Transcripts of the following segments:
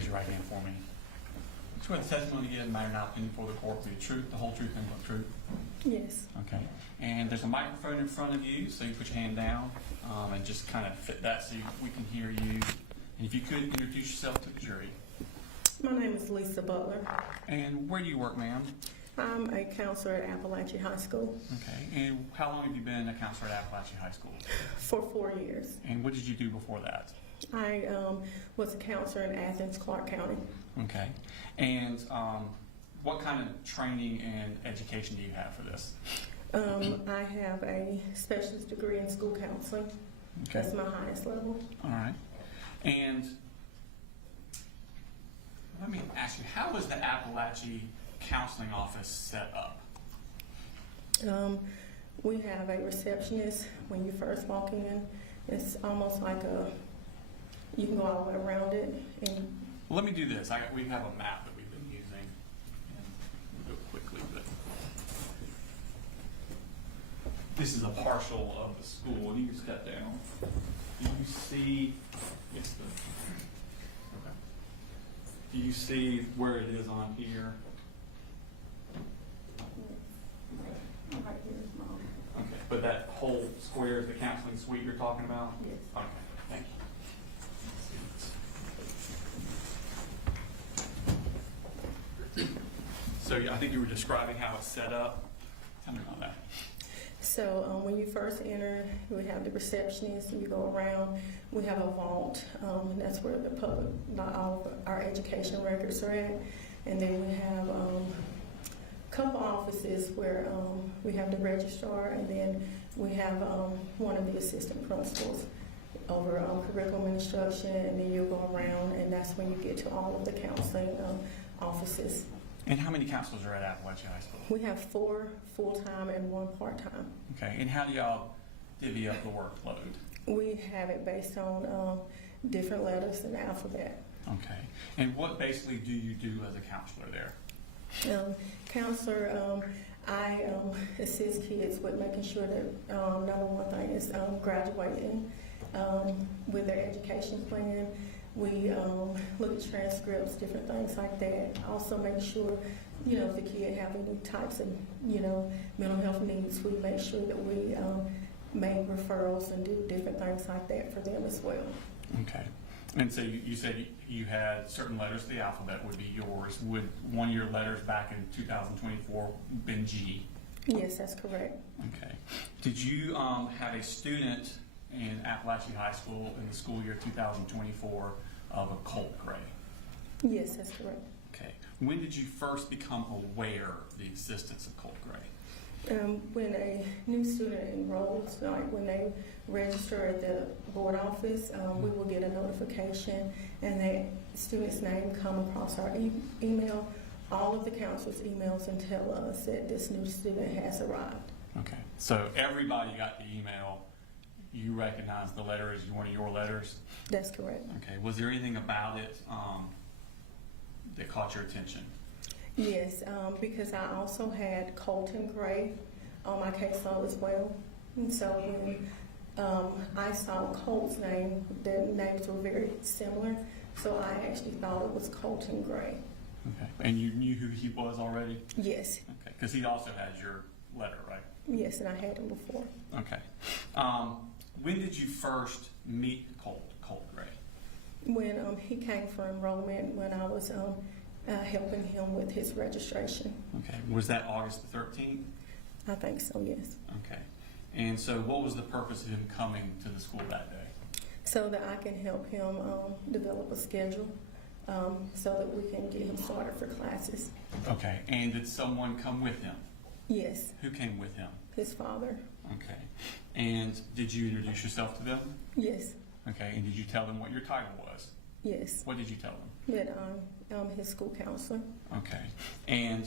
raise your right hand for me. Swear the testimony you give in matter not before the court will be the truth, the whole truth, and the truth. Yes. Okay. And there's a microphone in front of you, so you put your hand down and just kind of fit that so we can hear you. And if you could introduce yourself to the jury. My name is Lisa Butler. And where do you work, ma'am? I'm a counselor at Apalachee High School. Okay. And how long have you been a counselor at Apalachee High School? For 4 years. And what did you do before that? I was a counselor in Athens, Clark County. Okay. And what kind of training and education do you have for this? I have a specialist degree in school counseling. Okay. That's my highest level. All right. And let me ask you, how was the Apalachee Counseling Office set up? We have a receptionist when you first walk in. It's almost like you can go all the way around it. And Well, let me do this. We have a map that we've been using. And we'll go quickly, but this is a partial of the school. You can step down. Do you see? Yes. Okay. Do you see where it is on here? right here is mom. Okay. But that whole square is the counseling suite you're talking about? Yes. Okay. Thank you. So I think you were describing how it's set up. Tell me about that. So when you first enter, we have the receptionist, and you go around. We have a vault, and that's where the public, not all of our education records are at. And then we have a couple offices where we have the registrar, and then we have one of the assistant principals over curriculum instruction, and then you'll go around, and that's when you get to all of the counseling offices. And how many counselors are at Apalachee High School? We have 4 full-time and 1 part-time. Okay, and how do y'all divvy up the workload? We have it based on different letters in the alphabet. Okay, and what basically do you do as a counselor there? Counselor, I assist kids with making sure that number one thing is graduating with their education plan. We look at transcripts, different things like that. Also make sure, if the kid have any types of, mental health needs, we make sure that we make referrals and do different things like that for them as well. Okay, and so you said you had certain letters of the alphabet would be yours. Would one of your letters back in 2024 been G? Yes, that's correct. Okay. Did you have a student in Apalachee High School in the school year 2024 of a Colt Gray? Yes, that's correct. Okay. When did you first become aware of the existence of Colt Gray? When a new student enrolls, like when they register at the board office, we will get a notification, and the student's name come across our email. All of the counselors emails and tell us that this new student has arrived. Okay. So everybody got the email. You recognize the letter as one of your letters? That's correct. Okay. Was there anything about it that caught your attention? Yes, because I also had Colin Gray on my caseload as well. And so when I saw Colt's name, the names were very similar, so I actually thought it was Colin Gray. Okay. And you knew who he was already? Yes. Okay. Because he also has your letter, right? Yes, and I had him before. Okay. When did you first meet Colt Gray? When he came for enrollment, when I was helping him with his registration. Okay. Was that August the 13th? I think so, yes. Okay. And so what was the purpose of him coming to the school that day? So that I can help him develop a schedule so that we can get him started for classes. Okay. And did someone come with him? Yes. Who came with him? His father. Okay. And did you introduce yourself to them? Yes. Okay. And did you tell them what your title was? Yes. What did you tell them? That I'm his school counselor. Okay. And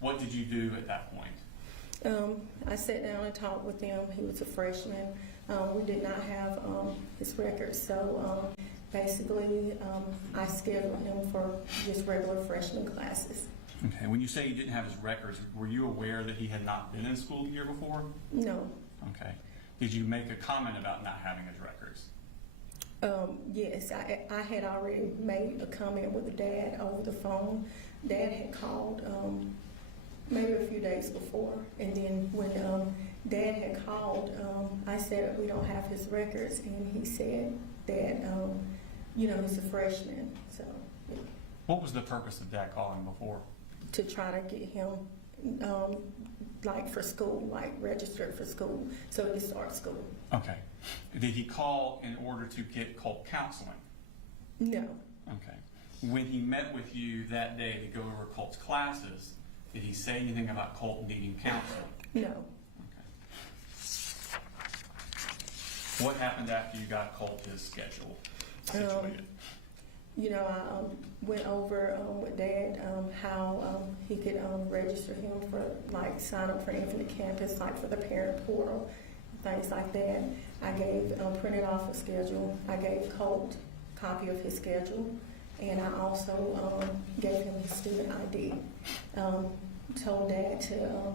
what did you do at that point? I sat down and talked with him. He was a freshman. We did not have his records, so basically I scheduled him for just regular freshman classes. Okay. When you say you didn't have his records, were you aware that he had not been in school the year before? No. Okay. Did you make a comment about not having his records? Yes, I had already made a comment with the dad over the phone. Dad had called maybe a few days before, and then when Dad had called, I said we don't have his records, and he said that he's a freshman, so. What was the purpose of Dad calling before? To try to get him for school, registered for school, so he could start school. Okay. Did he call in order to get Colt counseling? No. Okay. When he met with you that day to go over Colt's classes, did he say anything about Colt needing counseling? No. Okay. What happened after you got Colt his schedule situated? I went over with Dad how he could register him for sign up for Infinite Campus, for the parent portal, things like that. I gave printed off a schedule. I gave Colt a copy of his schedule, and I also gave him his student ID. Told Dad to,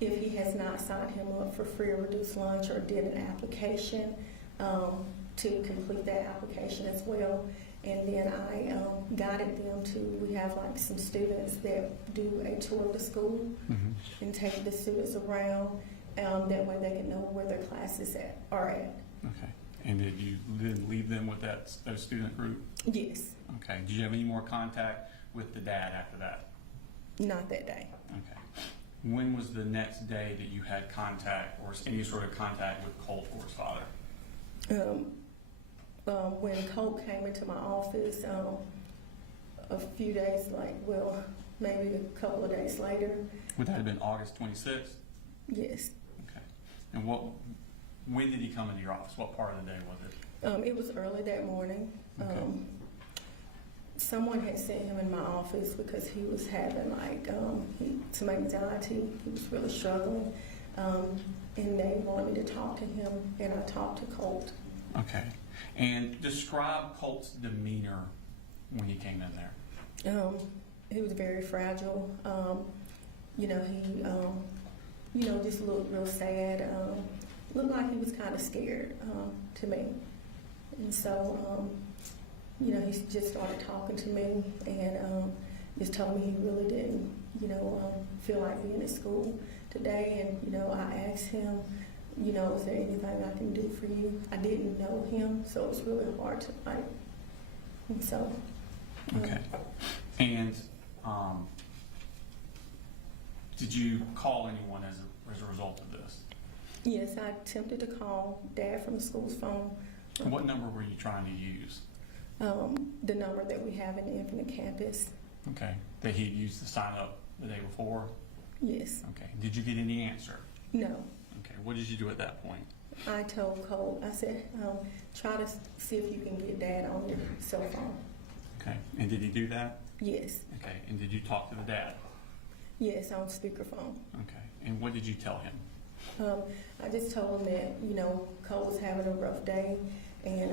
if he has not signed him up for free or reduced lunch or did an application, to complete that application as well. And then I guided them to, we have some students that do a tour of the school and take the students around. That way they can know where their classes are at. Okay. And did you then leave them with those student group? Yes. Okay. Did you have any more contact with the dad after that? Not that day. Okay. When was the next day that you had contact or any sort of contact with Colt or his father? When Colt came into my office a few days, maybe a couple of days later. Would that have been August 26th? Yes. Okay. And when did he come into your office? What part of the day was it? It was early that morning. Okay. Someone had sent him in my office because he was having some anxiety. He was really struggling. And they wanted me to talk to him, and I talked to Colt. Okay. And describe Colt's demeanor when he came in there. He was very fragile. He just looked real sad. Looked like he was kind of scared to me. And so, he just started talking to me and just told me he really didn't, feel like being at school today. And, I asked him, is there anything I can do for you? I didn't know him, so it was really hard to and so. Okay. And did you call anyone as a result of this? Yes, I attempted to call Dad from the school's phone. What number were you trying to use? The number that we have in the Infinite Campus. Okay. That he used to sign up the day before? Yes. Okay. Did you get any answer? No. Okay. What did you do at that point? I told Colt, I said, try to see if you can get Dad on your cell phone. Okay. And did he do that? Yes. Okay. And did you talk to the dad? Yes, on speakerphone. Okay. And what did you tell him? I just told him that, Colt was having a rough day, and,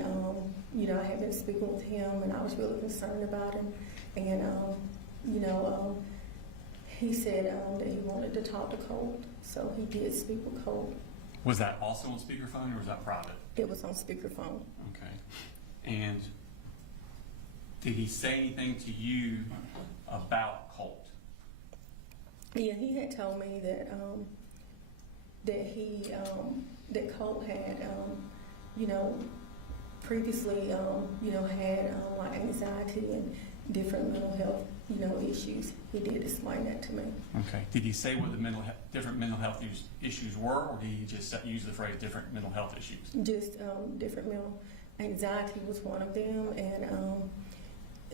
I had been speaking with him, and I was really concerned about him. And, he said that he wanted to talk to Colt, so he did speak with Colt. Was that also on speakerphone or was that private? It was on speakerphone. Okay. And did he say anything to you about Colt? Yeah, he had told me that that Colt had previously had anxiety and different mental health issues. He did explain that to me. Okay. Did he say what the different mental health issues were, or did he just use the phrase different mental health issues? Just different mental anxiety was one of them, and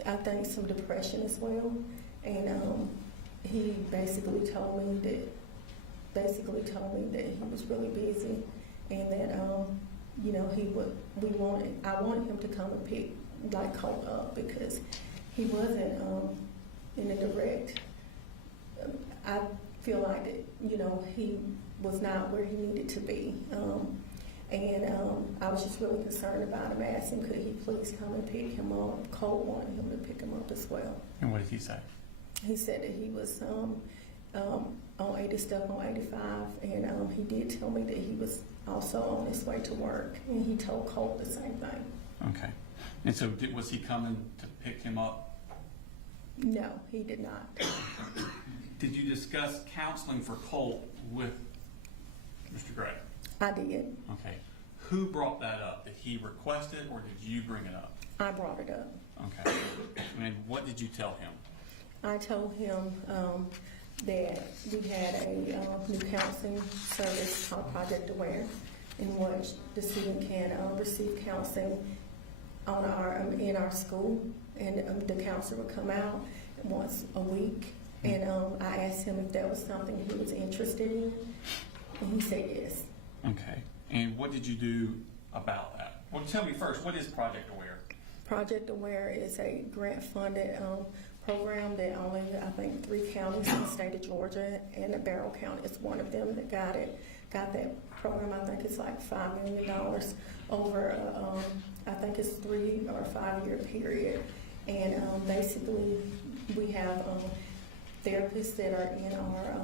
I think some depression as well. And he basically told me that he was really busy, and that I wanted him to come and pick Colt up because he wasn't in a direct. I feel like that he was not where he needed to be, and I was just really concerned about him. I asked him, could he please come and pick him up? Colt wanted him to pick him up as well. And what did he say? He said that he was on 80 stuff on 85, and he did tell me that he was also on his way to work, and he told Colt the same thing. Okay. And so was he coming to pick him up? No, he did not. Did you discuss counseling for Colt with Mr. Gray? I did. Okay. Who brought that up? Did he request it or did you bring it up? I brought it up. Okay. And what did you tell him? I told him that we had a new counseling service called Project Aware, in which the student can receive counseling in our school, and the counselor would come out once a week. And I asked him if that was something he was interested in, and he said yes. Okay. And what did you do about that? Well, tell me first, what is Project Aware? Project Aware is a grant-funded program that only, I think, 3 counties in the state of Georgia, and Barrow County is one of them that got that program. I think it's like $5 million over, I think it's 3 or 5 year period. And basically, we have therapists that are in our,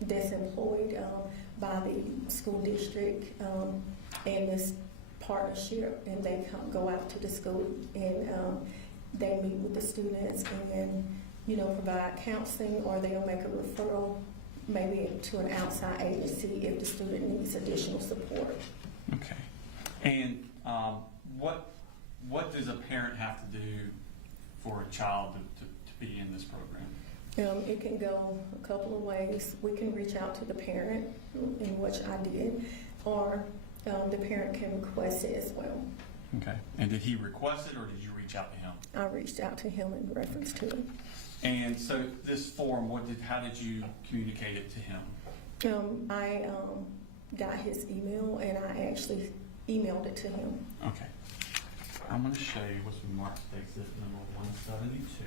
that's employed by the school district and this partnership, and they go out to the school and they meet with the students and provide counseling, or they'll make a referral maybe to an outside agency if the student needs additional support. Okay. And what does a parent have to do for a child to be in this program? It can go a couple of ways. We can reach out to the parent, in which I did, or the parent can request it as well. Okay. And did he request it, or did you reach out to him? I reached out to him in reference to it. And so this form, how did you communicate it to him? I got his email, and I actually emailed it to him. Okay. I'm going to show you what's been marked exhibit number 172.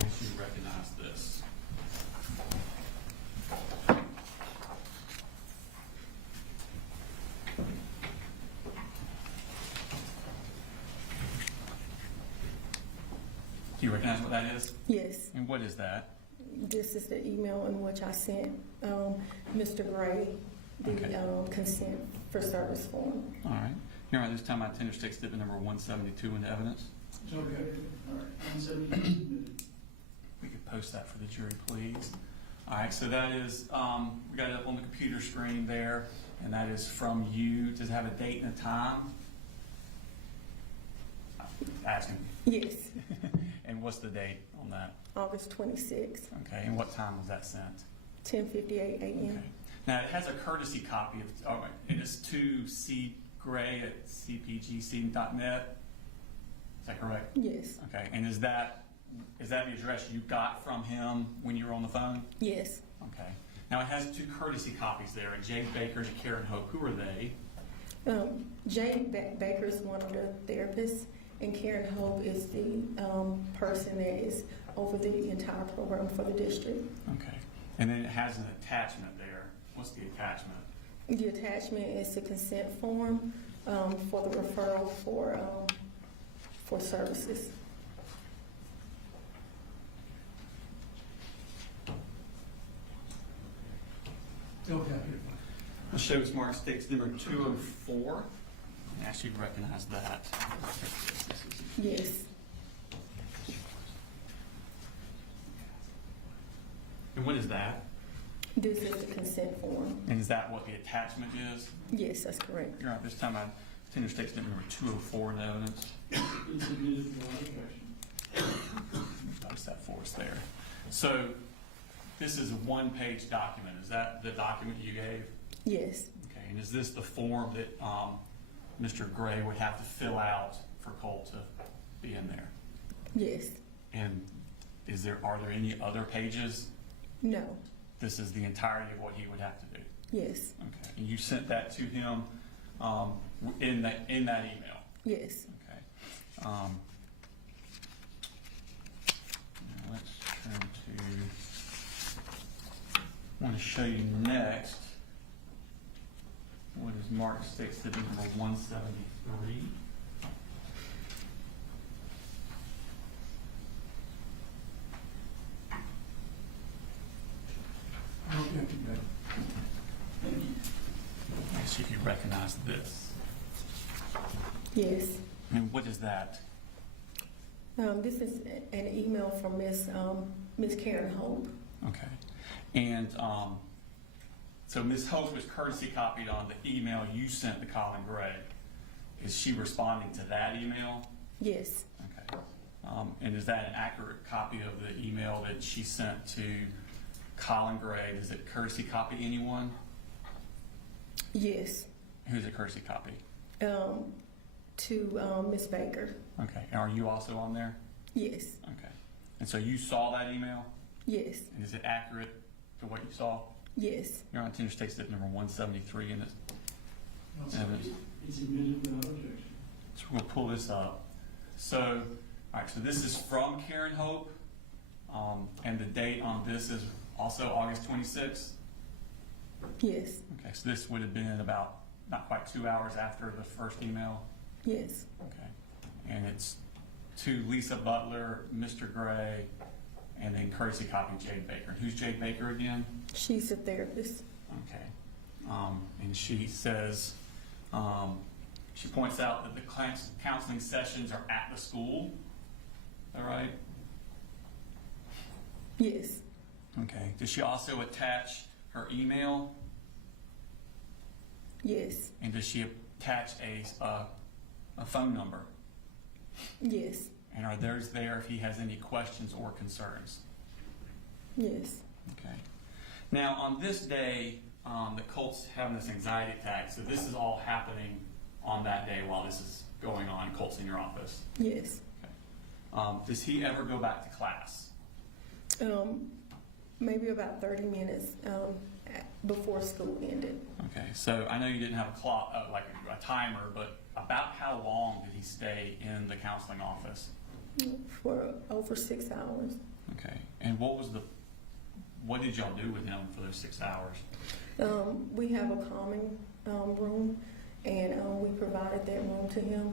Yes, you recognize this. Do you recognize what that is? Yes. And what is that? This is the email in which I sent Mr. Gray the Okay. Consent for service form. All right. Here at this time, I tender to exhibit number 172 into evidence. Okay, all right, 172. We could post that for the jury, please. All right, so that is, we got it up on the computer screen there, and that is from you. Does it have a date and a time? Asking. Yes, And what's the date on that? August 26th, Okay, and what time was that sent? 10:58 a.m. Okay. Now, it has a courtesy copy of, and it's to C. Gray at cpgc.net. Is that correct? Yes, Okay, and is that the address you got from him when you were on the phone? yes. Okay. Now, it has 2 courtesy copies there, Jay Baker and Karen Hope. Who are they? Jay Baker is one of the therapists, and Karen Hope is the person that is over the entire program for the district. Okay. And then it has an attachment there. What's the attachment? The attachment is the consent form for the referral for services. Okay. It shows marked stakes number 204. I ask you to recognize that. Yes, And what is that? this is the consent form. And is that what the attachment is? Yes, that's correct. You're right. This time I tender stakes number 204 in evidence. It's submitted for objection. Post that for us there. So this is a 1-page document. Is that the document you gave? Yes, Okay. And is this the form that Mr. Gray would have to fill out for Colt to be in there? yes, And are there any other pages? no, This is the entirety of what he would have to do. yes, Okay. And you sent that to him in that email. yes. Okay. Now let's turn to. I want to show you next what is marked stakes to be number 173. Okay, good. Thank you. see if you recognize this. Yes. And what is that? This is an email from Miss Karen Hope. Okay. And so Ms. Hope was courtesy copied on the email you sent to Colin Gray. Is she responding to that email? Yes. Okay. And is that an accurate copy of the email that she sent to Colin Gray? Does it courtesy copy anyone? Yes. Who's it courtesy copy? To Miss Baker. Okay. And are you also on there? Yes. Okay. And so you saw that email? Yes. And is it accurate to what you saw? Yes. You're on Interstate Step number 173 in this. It's admitted without objection. So we'll pull this up. So, all right, so this is from Karen Hope, and the date on this is also August 26th. Yes. Okay, so this would have been about not quite 2 hours after the first email. Yes. Okay, and it's to Lisa Butler, Mr. Gray, and then courtesy copy Jade Baker. And who's Jade Baker again? She's a therapist. Okay, and she says, she points out that the counseling sessions are at the school. Is that right? Yes. Okay. Does she also attach her email? Yes. And does she attach a phone number? Yes. And are those there if he has any questions or concerns? Yes. Okay. Now, on this day, that Colt's having this anxiety attack, so this is all happening on that day while this is going on. Colt's in your office. Yes. Does he ever go back to class? Maybe about 30 minutes before school ended. Okay, so I know you didn't have a clock, like a timer, but about how long did he stay in the counseling office? For over 6 hours. Okay, and what did y'all do with him for those 6 hours? We have a calming room, and we provided that room to him.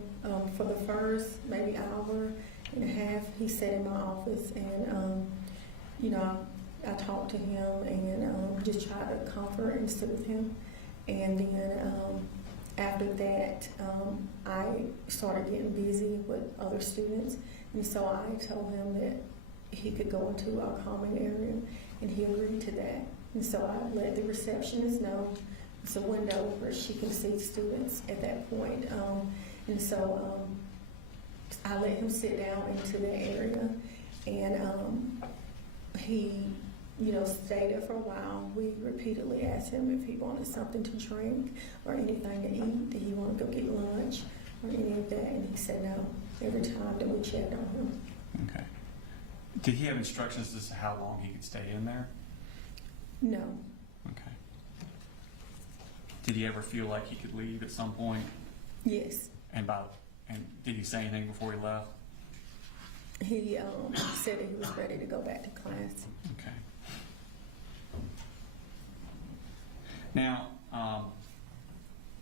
For the first maybe hour and a half, he sat in my office, and I talked to him and just tried to comfort and sit with him. And then after that, I started getting busy with other students, and so I told him that he could go into our calming area, and he agreed to that. And so I let the receptionist know it's a window where she can see students at that point. And so I let him sit down into that area, and he, stayed there for a while. We repeatedly asked him if he wanted something to drink or anything to eat. Did he want to go get lunch or any of that? And he said no every time that we checked on him. Okay. Did he have instructions as to how long he could stay in there? No. Okay. Did he ever feel like he could leave at some point? Yes. And did he say anything before he left? He said that he was ready to go back to class. Okay. Now,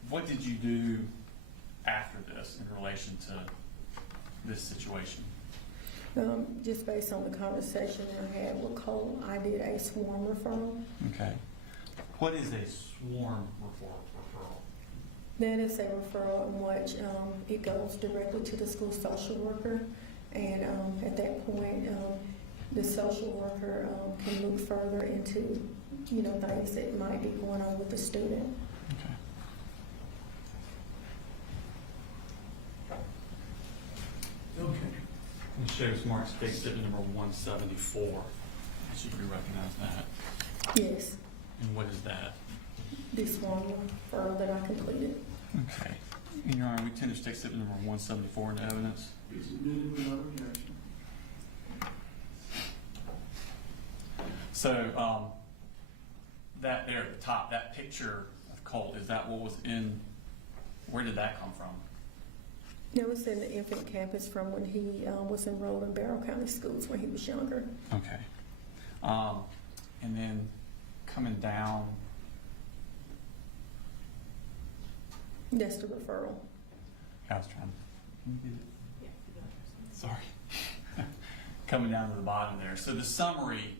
what did you do after this in relation to this situation? Just based on the conversation I had with Cole, I did a sworn referral. Okay. What is a sworn referral? That is a referral in which it goes directly to the school social worker, and at that point, the social worker can look further into, things that might be going on with the student. Okay. Okay. It shows Mark State Statement number 174. I should recognize that. Yes, And what is that? the sworn referral that I completed. Okay. And Your Honor, we tend to take Statement number 174 into evidence. It's admitted without objection. So, that there at the top, that picture of Colt, is that what was where did that come from? That was in the infant campus from when he was enrolled in Barrow County schools when he was younger. Okay. And then coming down, That's the referral. I was trying. Can you get it? Sorry. Coming down to the bottom there. So the summary,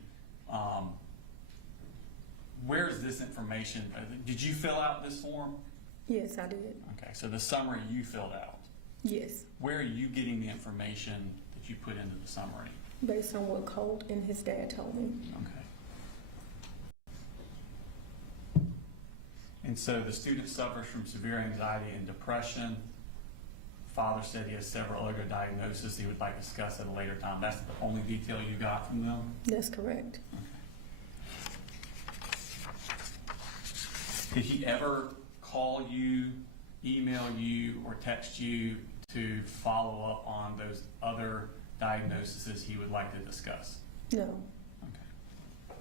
where is this information? Did you fill out this form? Yes, I did. Okay, so the summary you filled out. Yes, Where are you getting the information that you put into the summary? based on what Colt and his dad told me. Okay. And so the student suffers from severe anxiety and depression. Father said he has several other diagnoses he would like to discuss at a later time. That's the only detail you got from them? That's correct. Did he ever call you, email you, or text you to follow up on those other diagnoses he would like to discuss? No. Okay.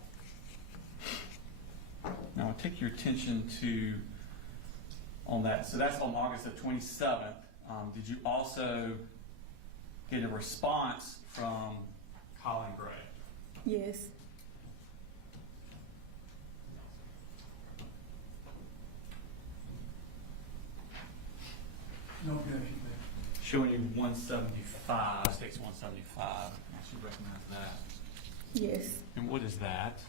Now I'll take your attention to on that. So that's on August the 27th. Did you also get a response from Colin Gray? Yes. No objection there. Showing you 175, states 175. I should recognize that. Yes. And what is that?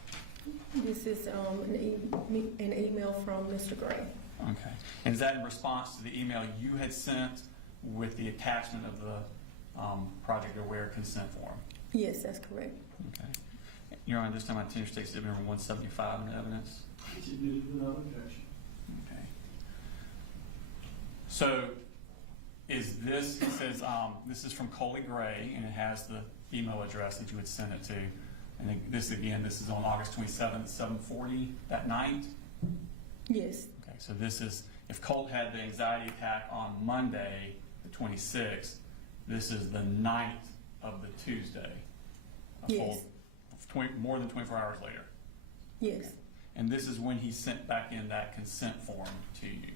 This is an email from Mr. Gray. Okay. And is that in response to the email you had sent with the attachment of the Project Aware consent form? Yes, that's correct. Okay. Your Honor, this time I intend to state Statement number 175 in the evidence. It's admitted without objection. Okay. So is this, it says, this is from Colin Gray, and it has the email address that you would send it to. And then this again, this is on August 27th, 7:40 that night? Yes. Okay, so this is, if Colt had the anxiety attack on Monday, the 26th, this is the night of the Tuesday. A Yes. more than 24 hours later. Yes. And this is when he sent back in that consent form to you.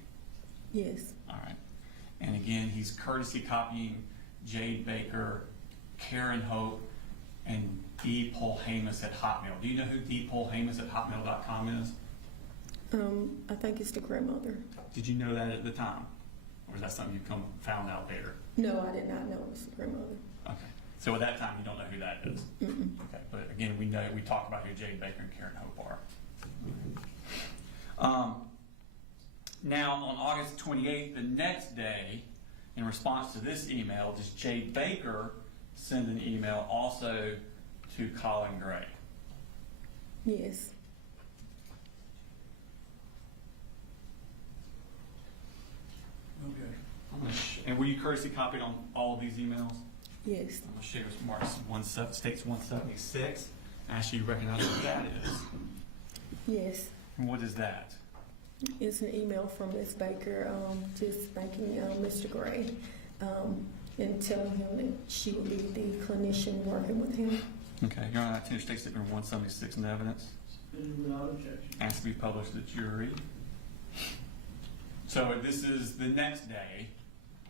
Yes. All right. And again, he's courtesy copying Jade Baker, Karen Hope, and D. Polhamus at Hotmail. Do you know who D. Polhamus at Hotmail.com is? I think it's the grandmother. Did you know that at the time? Or is that something you found out later? No, I did not know it was the grandmother. Okay. So at that time, you don't know who that is? Mm-mm. Okay. But again, we talk about who Jade Baker and Karen Hope are. Now, on August 28th, the next day, in response to this email, does Jade Baker send an email also to Colin Gray? Yes. No objection. And were you courtesy copied on all of these emails? Yes. I'm going to share some marks. States 176. Ask you to recognize what that is. Yes. And what is that? It's an email from Ms. Baker, just thanking Mr. Gray and telling him that she will be the clinician working with him. Okay. Your Honor, I intend to state Statement 176 in the evidence. Admitted without objection. Asked to be published to the jury. So this is the next day,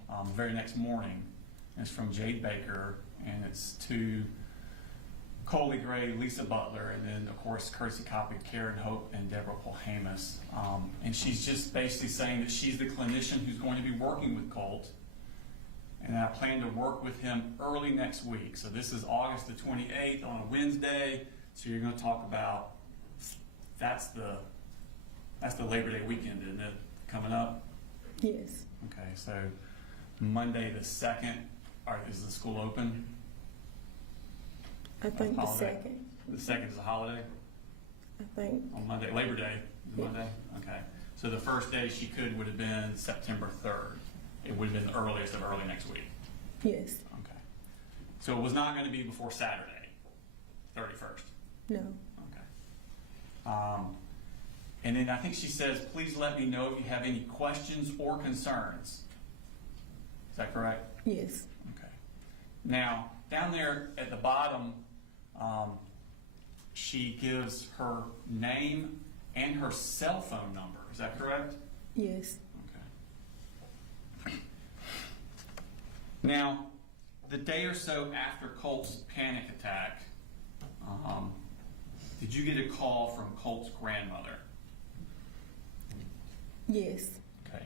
the very next morning. It's from Jade Baker, and it's to Colt Gray, Lisa Butler, and then, of course, courtesy copy Karen Hope and Deborah Polhamus. And she's just basically saying that she's the clinician who's going to be working with Colt, and I plan to work with him early next week. So this is August the 28th on a Wednesday. So you're going to talk about, that's the Labor Day weekend, isn't it, coming up? Yes. Okay, so Monday the 2nd, is the school open? I think the Holiday. second. The 2nd is a holiday I think. on Monday, Labor Day, is Yeah. Monday? Okay. So the first day she would have been September 3rd. It would have been the earliest of early next week. Yes. Okay. So it was not going to be before Saturday, 31st. No. Okay. And then I think she says, please let me know if you have any questions or concerns. Is that correct? Yes. Okay. Now, down there at the bottom, she gives her name and her cell phone number. Is that correct? Yes. Okay. Now, the day or so after Colt's panic attack, did you get a call from Colt's grandmother? Yes. Okay.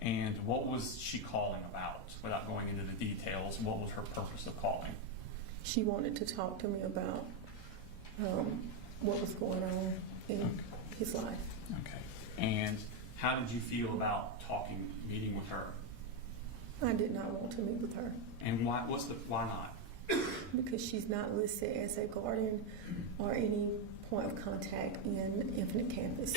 And what was she calling about? Without going into the details, what was her purpose of calling? She wanted to talk to me about what was going on in his life. Okay. And How did you feel about meeting with her? I did not want to meet with her And why not? because she's not listed as a guardian or any point of contact in Infinite Campus.